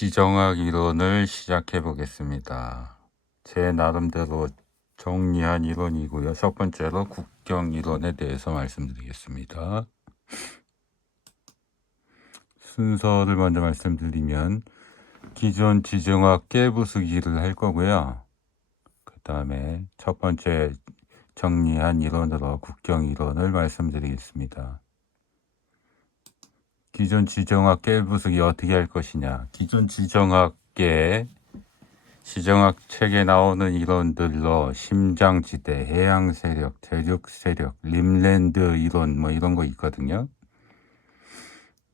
지정학 이론을 시작해 보겠습니다. 제 나름대로 정리한 이론이고요. 첫 번째로 국경 이론에 대해서 말씀드리겠습니다. 순서를 먼저 말씀드리면 기존 지정학 깨부수기를 할 거고요. 그 다음에 첫 번째 정리한 이론으로 국경 이론을 말씀드리겠습니다. 기존 지정학 깨부수기 어떻게 할 것이냐. 기존 지정학계 지정학 책에 나오는 이론들로 심장지대, 해양세력, 대륙세력, 림랜드 이론 뭐 이런 거 있거든요.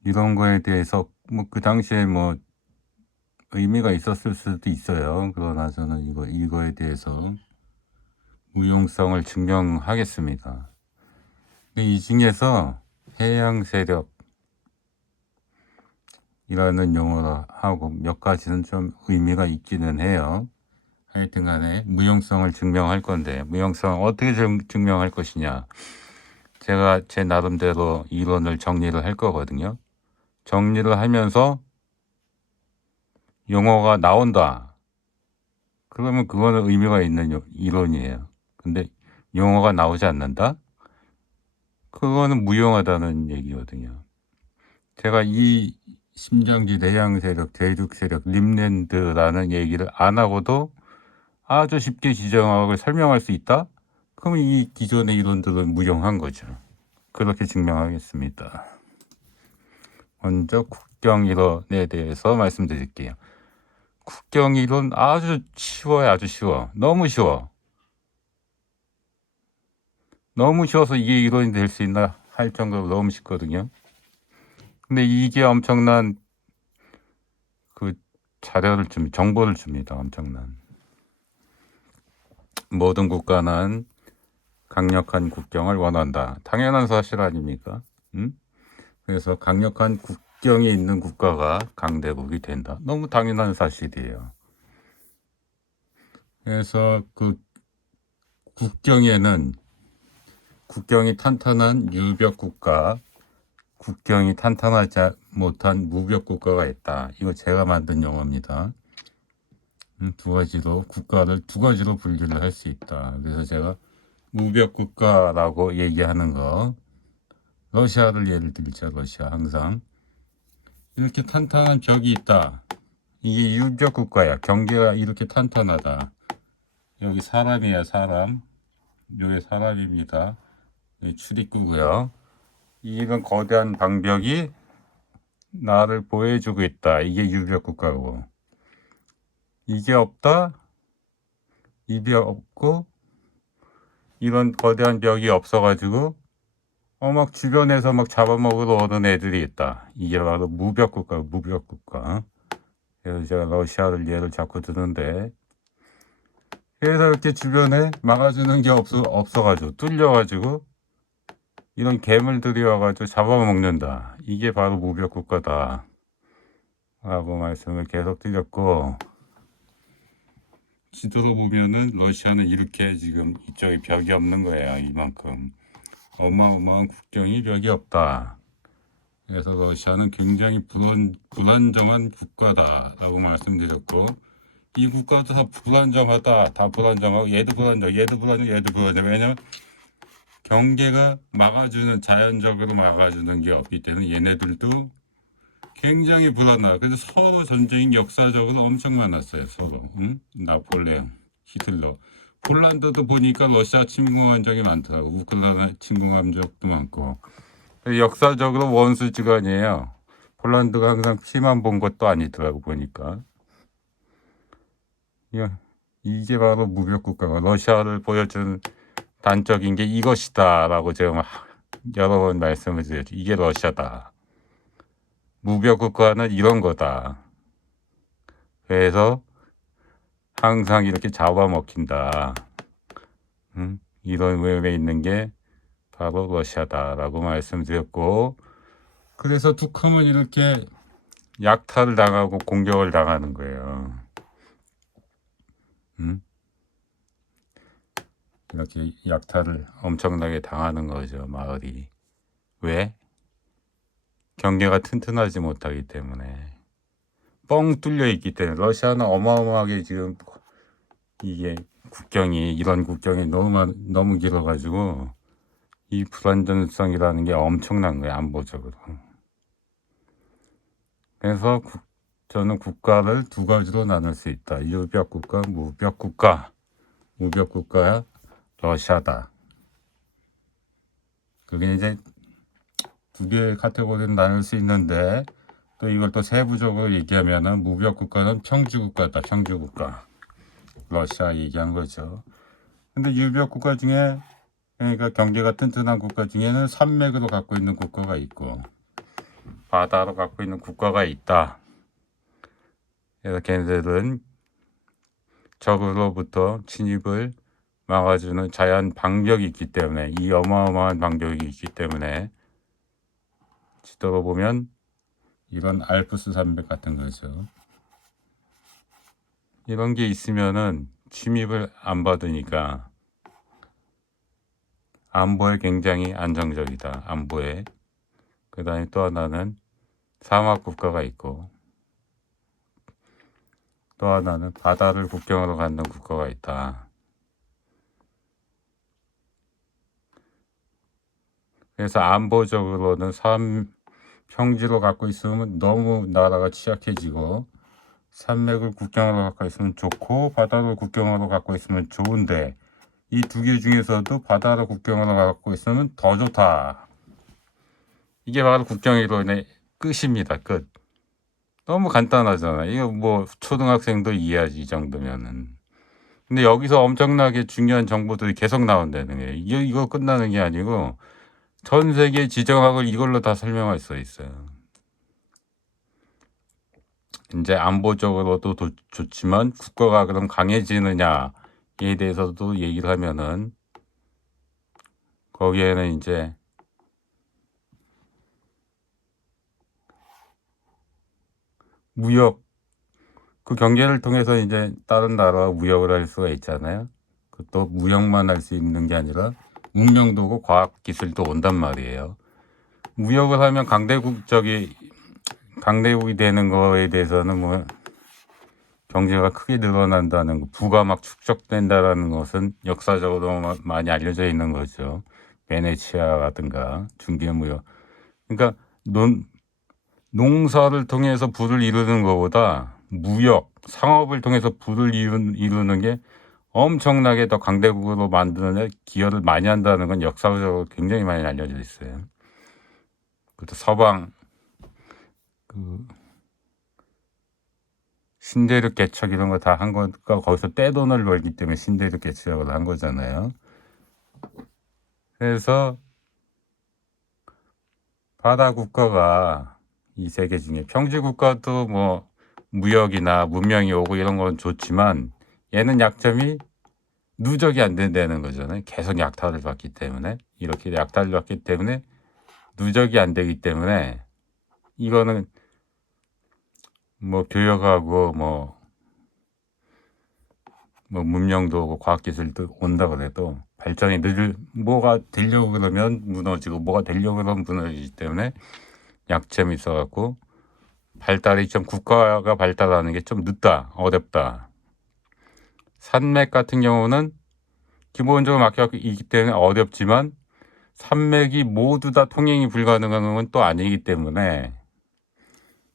이런 거에 대해서 뭐 그 당시에 뭐 의미가 있었을 수도 있어요. 그러나 저는 이거에 대해서 무용성을 증명하겠습니다. 이 중에서 해양세력 이라는 용어로 하고 몇 가지는 좀 의미가 있기는 해요. 하여튼 간에 무용성을 증명할 건데, 무용성 어떻게 증명할 것이냐. 제가 제 나름대로 이론을 정리를 할 거거든요. 정리를 하면서 용어가 나온다. 그러면 그거는 의미가 있는 이론이에요. 근데 용어가 나오지 않는다? 그거는 무용하다는 얘기거든요. 제가 이 심장지대, 해양세력, 대륙세력, 림랜드라는 얘기를 안 하고도 아주 쉽게 지정학을 설명할 수 있다? 그럼 이 기존의 이론들은 무용한 거죠. 그렇게 증명하겠습니다. 먼저 국경 이론에 대해서 말씀드릴게요. 국경 이론 아주 쉬워요. 아주 쉬워. 너무 쉬워. 너무 쉬워서 이게 이론이 될 수 있나 할 정도로 너무 쉽거든요. 근데 이게 엄청난 그 자료를 정보를 줍니다. 엄청난. 모든 국가는 강력한 국경을 원한다. 당연한 사실 아닙니까? 그래서 강력한 국경이 있는 국가가 강대국이 된다. 너무 당연한 사실이에요. 그래서 그 국경이 탄탄한 유벽 국가, 국경이 탄탄하지 못한 무벽 국가가 있다. 이거 제가 만든 용어입니다. 국가를 두 가지로 분류를 할 수 있다. 그래서 제가 무벽 국가라고 얘기하는 거, 러시아를 예를 들죠. 러시아 항상 이렇게 탄탄한 벽이 있다. 이게 유벽 국가야. 경계가 이렇게 탄탄하다. 여기 사람이야, 사람. 여기 사람입니다. 여기 출입구고요. 이건 거대한 방벽이 나를 보호해주고 있다. 이게 유벽 국가고. 이게 없다. 입이 없고 이런 거대한 벽이 없어가지고 막 주변에서 막 잡아먹으러 오는 애들이 있다. 이게 바로 무벽 국가, 무벽 국가. 그래서 제가 러시아를 예를 자꾸 드는데, 그래서 이렇게 주변에 막아주는 게 없어가지고 뚫려가지고 이런 괴물들이 와가지고 잡아먹는다. 이게 바로 무벽 국가다 라고 말씀을 계속 드렸고, 지도로 보면은 러시아는 이렇게 지금 이쪽에 벽이 없는 거예요. 이만큼 어마어마한 국경이 벽이 없다. 그래서 러시아는 굉장히 불안정한 국가다라고 말씀드렸고, 이 국가도 다 불안정하다. 다 불안정하고 얘도 불안정. 왜냐면 경계가 자연적으로 막아주는 게 없기 때문에 얘네들도 굉장히 불안하다. 그래서 서로 전쟁이 역사적으로 엄청 많았어요. 서로. 나폴레옹, 히틀러. 폴란드도 보니까 러시아 침공한 적이 많더라고. 우크라이나 침공한 적도 많고. 역사적으로 원수지간이에요. 폴란드가 항상 피만 본 것도 아니더라고 보니까. 이게 바로 무벽국가가 러시아를 보여준 단적인 게 이것이다 라고 제가 여러 번 말씀을 드렸죠. 이게 러시아다. 무벽국가는 이런 거다. 그래서 항상 이렇게 잡아먹힌다. 이런 외에 있는 게 바로 러시아다라고 말씀드렸고, 그래서 툭하면 이렇게 약탈을 당하고 공격을 당하는 거예요. 이렇게 약탈을 엄청나게 당하는 거죠, 마을이. 왜? 경계가 튼튼하지 못하기 때문에. 뻥 뚫려 있기 때문에 러시아는 어마어마하게 지금 이게 국경이 이런 국경이 너무 길어가지고 이 불안전성이라는 게 엄청난 거예요, 안보적으로. 그래서 저는 국가를 두 가지로 나눌 수 있다. 유벽 국가, 무벽 국가. 무벽 국가야 러시아다. 그게 이제 두 개의 카테고리를 나눌 수 있는데 또 이걸 또 세부적으로 얘기하면은 무벽 국가는 평지 국가다. 평지 국가. 러시아 얘기한 거죠. 근데 유벽 국가 중에 그러니까 경제가 튼튼한 국가 중에는 산맥으로 갖고 있는 국가가 있고 바다로 갖고 있는 국가가 있다. 그래서 걔네들은 적으로부터 침입을 막아주는 자연 방벽이 있기 때문에 이 어마어마한 방벽이 있기 때문에 지도로 보면 이런 알프스 산맥 같은 거죠. 이런 게 있으면은 침입을 안 받으니까 안보에 굉장히 안정적이다. 안보에. 그 다음에 또 하나는 사막 국가가 있고 또 하나는 바다를 국경으로 갖는 국가가 있다. 그래서 안보적으로는 평지로 갖고 있으면 너무 나라가 취약해지고 산맥을 국경으로 갖고 있으면 좋고 바다를 국경으로 갖고 있으면 좋은데 이 두 개 중에서도 바다를 국경으로 갖고 있으면 더 좋다. 이게 바로 국경이론의 끝입니다. 끝. 너무 간단하잖아. 이거 뭐 초등학생도 이해하지 이 정도면은. 근데 여기서 엄청나게 중요한 정보들이 계속 나온다는 거예요. 이거 끝나는 게 아니고 전 세계 지정학을 이걸로 다 설명할 수 있어요. 이제 안보적으로도 좋지만 국가가 그럼 강해지느냐에 대해서도 얘기를 하면은 거기에는 이제 무역 그 경제를 통해서 이제 다른 나라와 무역을 할 수가 있잖아요. 또 무역만 할 수 있는 게 아니라 문명도 오고 과학 기술도 온단 말이에요. 무역을 하면 강대국이 되는 거에 대해서는 뭐 경제가 크게 늘어난다는 거, 부가 막 축적된다라는 것은 역사적으로 많이 알려져 있는 거죠. 베네치아라든가 중개무역. 그러니까 농사를 통해서 부를 이루는 것보다 무역, 상업을 통해서 부를 이루는 게 엄청나게 더 강대국으로 만드는 데 기여를 많이 한다는 건 역사적으로 굉장히 많이 알려져 있어요. 그것도 서방 신대륙 개척 이런 거 다 한 거가 거기서 떼돈을 벌기 때문에 신대륙 개척을 한 거잖아요. 그래서 바다 국가가 이 세계 중에 평지 국가도 뭐 무역이나 문명이 오고 이런 건 좋지만 얘는 약점이 누적이 안 된다는 거잖아요. 계속 약탈을 받기 때문에 이렇게 약탈을 받기 때문에 누적이 안 되기 때문에 이거는 뭐 교역하고 뭐 문명도 오고 과학기술도 온다 그래도 발전이 뭐가 되려고 그러면 무너지고 뭐가 되려고 그러면 무너지기 때문에 약점이 있어갖고 발달이 좀 국가가 발달하는 게 좀 늦다, 어렵다. 산맥 같은 경우는 기본적으로 막혀 있기 때문에 어렵지만 산맥이 모두 다 통행이 불가능한 건 또 아니기 때문에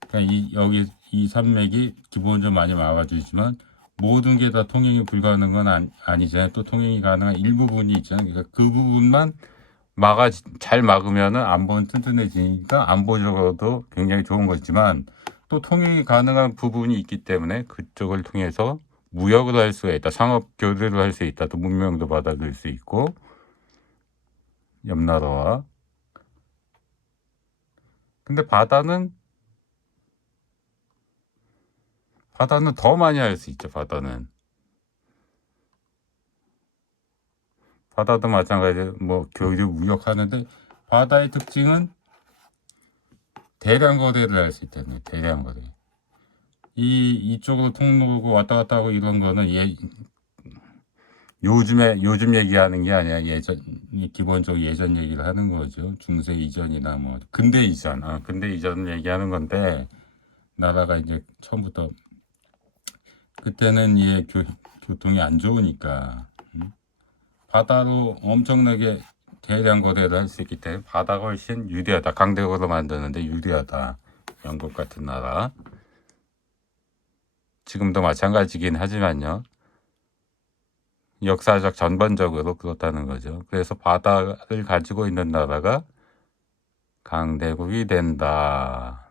그러니까 이 산맥이 기본적으로 많이 막아주지만 모든 게 다 통행이 불가능한 건 아니잖아요. 또 통행이 가능한 일부분이 있잖아요. 그러니까 그 부분만 잘 막으면은 안보는 튼튼해지니까 안보적으로도 굉장히 좋은 거지만 또 통행이 가능한 부분이 있기 때문에 그쪽을 통해서 무역을 할 수가 있다. 상업 교류를 할 수 있다. 또 문명도 받아들일 수 있고 옆 나라와. 근데 바다는 더 많이 할 수 있죠. 바다도 마찬가지로 뭐 교류 무역하는데 바다의 특징은 대량 거래를 할 수 있다는 대량 거래. 이쪽으로 통로고 왔다 갔다 하고 이런 거는 요즘 얘기하는 게 아니야. 기본적으로 예전 얘기를 하는 거죠. 중세 이전이나 뭐 근대 이전 얘기하는 건데 나라가 이제 처음부터 그때는 이 교통이 안 좋으니까 바다로 엄청나게 대량 거래를 할 수 있기 때문에 바다가 훨씬 유리하다. 강대국으로 만드는데 유리하다. 영국 같은 나라. 지금도 마찬가지긴 하지만요. 역사적 전반적으로 그렇다는 거죠. 그래서 바다를 가지고 있는 나라가 강대국이 된다.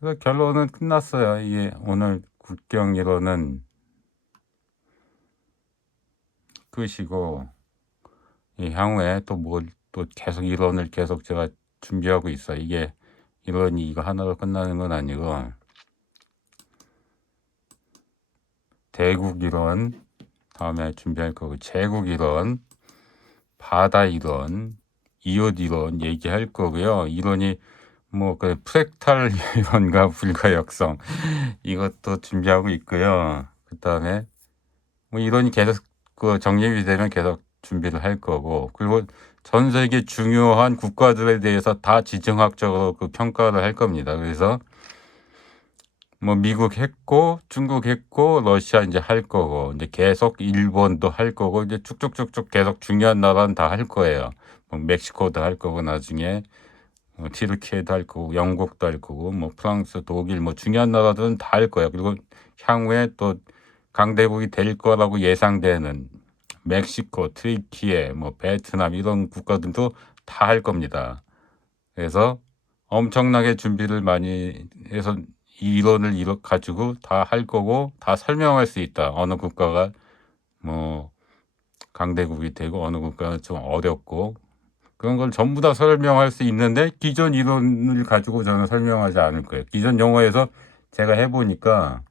그래서 결론은 끝났어요. 이게 오늘 국경 이론은 끝이고, 이 향후에 또 계속 이론을 계속 제가 준비하고 있어요. 이게 이론이 이거 하나로 끝나는 건 아니고, 대국 이론 다음에 준비할 거고, 제국 이론, 바다 이론, 이웃 이론 얘기할 거고요. 이론이 그 프랙탈 이론과 불가역성 이것도 준비하고 있고요. 그 다음에 이론이 계속 정립이 되면 계속 준비를 할 거고, 그리고 전 세계 중요한 국가들에 대해서 다 지정학적으로 평가를 할 겁니다. 그래서 미국 했고, 중국 했고, 러시아 이제 할 거고, 이제 계속 일본도 할 거고, 이제 쭉쭉쭉쭉 계속 중요한 나라는 다 할 거예요. 멕시코도 할 거고, 나중에 튀르키예도 할 거고, 영국도 할 거고, 프랑스, 독일, 중요한 나라들은 다 할 거예요. 그리고 향후에 또 강대국이 될 거라고 예상되는 멕시코, 튀르키예, 베트남 이런 국가들도 다 할 겁니다. 그래서 엄청나게 준비를 많이 해서 이 이론을 가지고 다 할 거고 다 설명할 수 있다. 어느 국가가 강대국이 되고 어느 국가는 좀 어렵고 그런 걸 전부 다 설명할 수 있는데 기존 이론을 가지고 저는 설명하지 않을 거예요. 기존 용어에서 제가 해보니까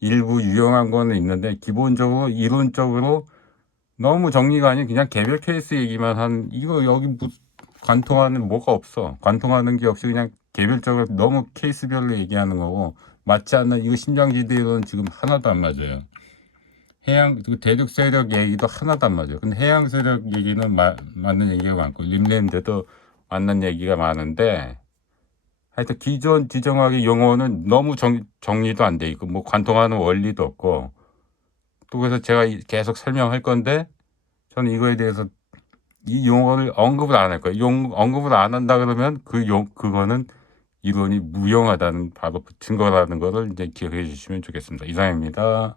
일부 유용한 거는 있는데 기본적으로 이론적으로 너무 정리가 아닌 그냥 개별 케이스 얘기만 이거 여기 관통하는 뭐가 없어. 관통하는 게 없이 그냥 개별적으로 너무 케이스별로 얘기하는 거고 맞지 않는 이거 심장지대로는 지금 하나도 안 맞아요. 대륙 세력 얘기도 하나도 안 맞아요. 근데 해양 세력 얘기는 맞는 얘기가 많고 림랜드도 맞는 얘기가 많은데 하여튼 기존 지정학의 용어는 너무 정리도 안 돼 있고 관통하는 원리도 없고 또 그래서 제가 계속 설명할 건데 저는 이거에 대해서 이 용어를 언급을 안 할 거예요. 언급을 안 한다 그러면 그거는 이론이 무용하다는 바로 증거라는 거를 이제 기억해 주시면 좋겠습니다. 이상입니다.